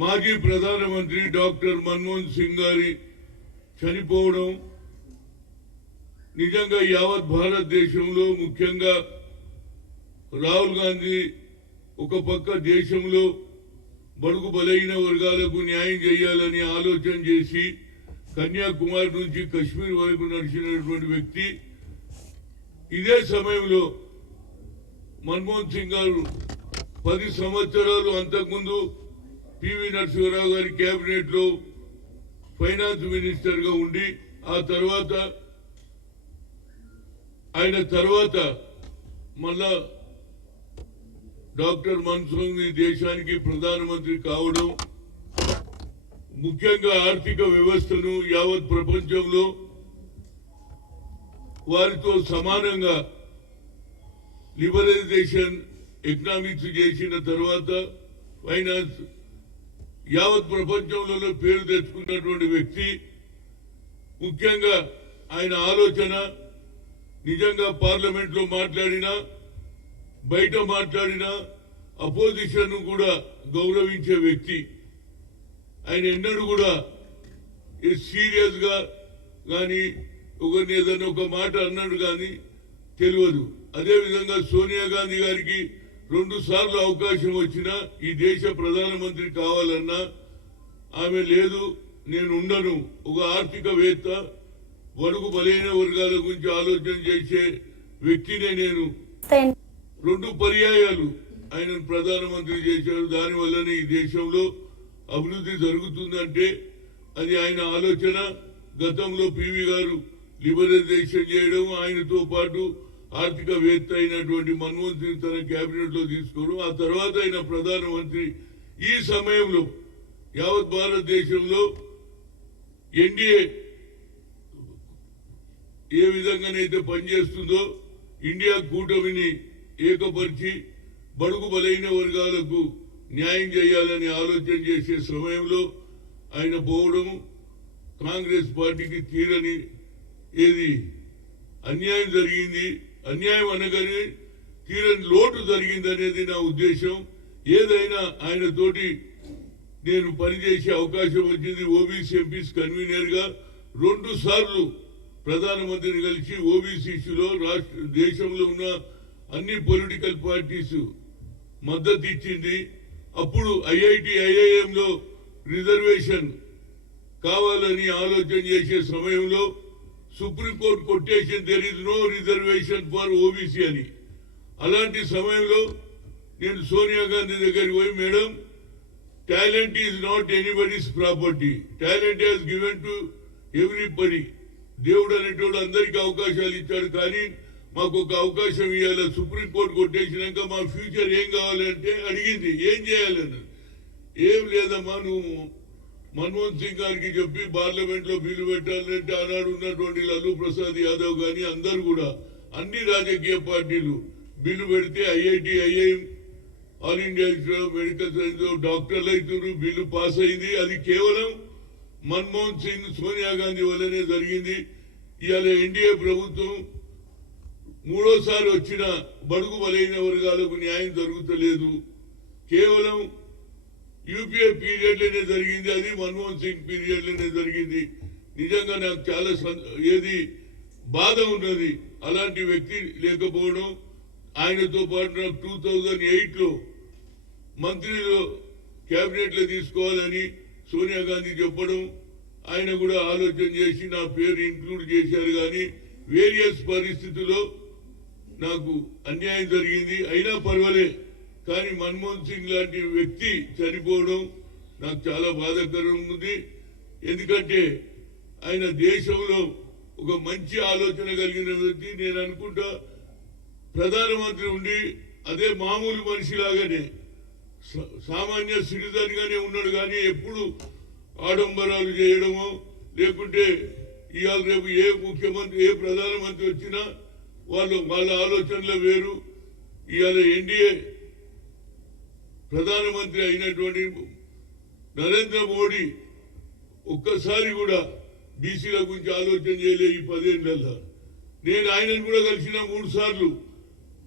మాజీ ప్రధానమంత్రి డాక్టర్ మన్మోహన్ సింగ్ గారి చనిపోవడం నిజంగా యావత్ భారతదేశంలో ముఖ్యంగా రాహుల్ గాంధీ ఒక పక్క దేశంలో బడుగు బలైన వర్గాలకు న్యాయం చేయాలని ఆలోచన చేసి కన్యాకుమారి నుంచి కశ్మీర్ వరకు నడిచినటువంటి వ్యక్తి. ఇదే సమయంలో మన్మోహన్ సింగ్ గారు 10 సంవత్సరాలు అంతకుముందు పివి నరసింహారావు గారి కేబినెట్ లో ఫైనాన్స్ మినిస్టర్ గా ఉండి ఆ తర్వాత ఆయన తర్వాత మళ్ళా డాక్టర్ మన్మోహన్ సింగ్ దేశానికి ప్రధానమంత్రి కావడం ముఖ్యంగా ఆర్థిక వ్యవస్థను యావత్ ప్రపంచంలో వారితో సమానంగా లిబరలైజేషన్ ఎకనామిక్స్ చేసిన తర్వాత ఫైనాన్స్ యావత్ ప్రపంచంలో పేరు తెచ్చుకున్నటువంటి వ్యక్తి. ముఖ్యంగా ఆయన ఆలోచన నిజంగా పార్లమెంట్ లో మాట్లాడినా బయట మాట్లాడినా అపోజిషన్ కూడా గౌరవించే వ్యక్తి. ఆయన ఎన్నడూ కూడా సీరియస్ గా కానీ ఒకరిని ఏదైనా ఒక మాట అన్నాడు కానీ తెలియదు. అదేవిధంగా సోనియా గాంధీ గారికి 2 సార్లు అవకాశం వచ్చినా ఈ దేశ ప్రధానమంత్రి కావాలన్నా ఆమె లేదు నేను ఉండను, ఒక ఆర్థికవేత్త బడుగు బలైన వర్గాల గురించి ఆలోచన చేసే వ్యక్తినే నేను 2 పర్యాయాలు ఆయనను ప్రధానమంత్రి చేశారు. దానివల్లనే ఈ దేశంలో అభివృద్ధి జరుగుతుందంటే అది ఆయన ఆలోచన. గతంలో పివి గారు లిబరలైజేషన్ చేయడం, ఆయనతో పాటు ఆర్థికవేత్త అయినటువంటి మన్మోహన్ సింగ్ తన కేబినెట్ లో తీసుకోవడం, ఆ తర్వాత ఆయన ప్రధానమంత్రి. ఈ సమయంలో యావత్ భారతదేశంలో ఎన్డీఏ ఏ విధంగానైతే పనిచేస్తుందో ఇండియా కూటమిని ఏకపరిచి బడుగు బలైన వర్గాలకు న్యాయం చేయాలని ఆలోచన చేసే సమయంలో ఆయన పోవడం కాంగ్రెస్ పార్టీకి తీరని ఏది అన్యాయం జరిగింది. అన్యాయం అనగానే తీరని లోటు జరిగింది అనేది నా ఉద్దేశం. ఏదైనా ఆయన తోటి నేను పనిచేసే అవకాశం వచ్చింది. ఓబీసీ ఎంపీస్ కన్వీనర్ గా 2 సార్లు ప్రధానమంత్రిని కలిసి ఓబీసీ ఇష్యూలో దేశంలో ఉన్న అన్ని పొలిటికల్ పార్టీస్ మద్దతు ఇచ్చింది. అప్పుడు ఐఐఎం లో రిజర్వేషన్ కావాలని ఆలోచన చేసే సమయంలో supreme court quotation there is no reservation for OBC అని. అలాంటి సమయంలో నేను సోనియా గాంధీ దగ్గరికి పోయి, madam talent is not anybody's property, talent has given to everybody. దేవుడు అనేటోడు అందరికీ అవకాశాలు ఇచ్చాడు, కానీ మాకు ఒక అవకాశం ఇవ్వాలి. సుప్రీంకోర్టు కొట్టేసినాక మా ఫ్యూచర్ ఏం కావాలంటే అడిగింది, ఏం చేయాలని. ఏం లేదమ్మా, నువ్వు మన్మోహన్ సింగ్ గారికి చెప్పి పార్లమెంట్ లో బిల్లు పెట్టాలంటే ఆనాడు ఉన్నటువంటి లల్లూ ప్రసాద్ యాదవ్ గాని అందరూ కూడా అన్ని రాజకీయ పార్టీలు బిల్లు పెడితే IIM all India medical science డాక్టర్లు అవుతున్నారు, బిల్లు పాస్ అయింది. అది కేవలం మన్మోహన్ సింగ్ సోనియా గాంధీ వల్లనే జరిగింది. ఇవాళ ఎన్డీఏ ప్రభుత్వం 3వ సారి వచ్చిన బడుగు బలైన వర్గాలకు న్యాయం జరుగుతలేదు. కేవలం యూపీఏ పీరియడ్ లోనే జరిగింది, అది మన్మోహన్ సింగ్ పీరియడ్ లోనే జరిగింది. నిజంగా నాకు చాలా బాధ ఉన్నది అలాంటి వ్యక్తి లేకపోవడం. ఆయనతో పాటు నాకు 2008 లో మంత్రిలో కేబినెట్ లో తీసుకోవాలని సోనియా గాంధీ చెప్పడం, ఆయన కూడా ఆలోచన చేసి నా పేరు ఇంక్లూడ్ చేశారు. కానీ వేరియస్ పరిస్థితుల్లో నాకు అన్యాయం జరిగింది. అయినా పర్వాలే, కానీ మన్మోహన్ సింగ్ లాంటి వ్యక్తి చనిపోవడం నాకు చాలా బాధాకరంగా ఉంది. ఎందుకంటే ఆయన దేశంలో ఒక మంచి ఆలోచన కలిగిన వ్యక్తి. నేను అనుకుంటా ప్రధానమంత్రి ఉండి అదే మామూలు మనిషిలాగానే సామాన్య సిటిజన్ గానే ఉన్నాడు, కానీ ఎప్పుడు ఆడంబరాలు చేయడమో లేకుంటే ఇవాళ రేపు ఏ ముఖ్యమంత్రి ఏ ప్రధానమంత్రి వచ్చినా వాళ్ళ ఆలోచనలు వేరు. ఇవాళ ఎన్డీఏ ప్రధానమంత్రి అయినటువంటి నరేంద్ర మోడీ ఒక్కసారి కూడా బీసీల గురించి ఆలోచన చేయలే ఈ 10 ఏళ్లలో. నేను ఆయనను కూడా కలిసిన 3 సార్లు.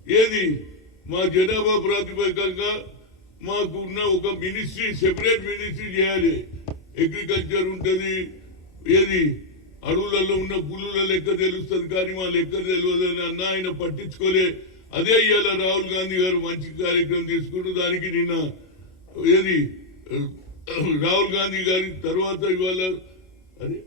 ఏది మా జనాభా ప్రాతిపదికంగా మాకు ఉన్న ఒక మినిస్ట్రీ సెపరేట్ మినిస్ట్రీ చేయాలి. అగ్రికల్చర్ ఉంటుంది, ఏది అడవులలో ఉన్న పులుల లెక్క తెలుస్తుంది, కానీ మా లెక్క తెలియదని అన్న ఆయన పట్టించుకోలే. అదే ఇవాళ రాహుల్ గాంధీ గారు మంచి కార్యక్రమం తీసుకుంటూ దానికి నిన్న ఏది రాహుల్ గాంధీ గారి తర్వాత ఇవాళ అదే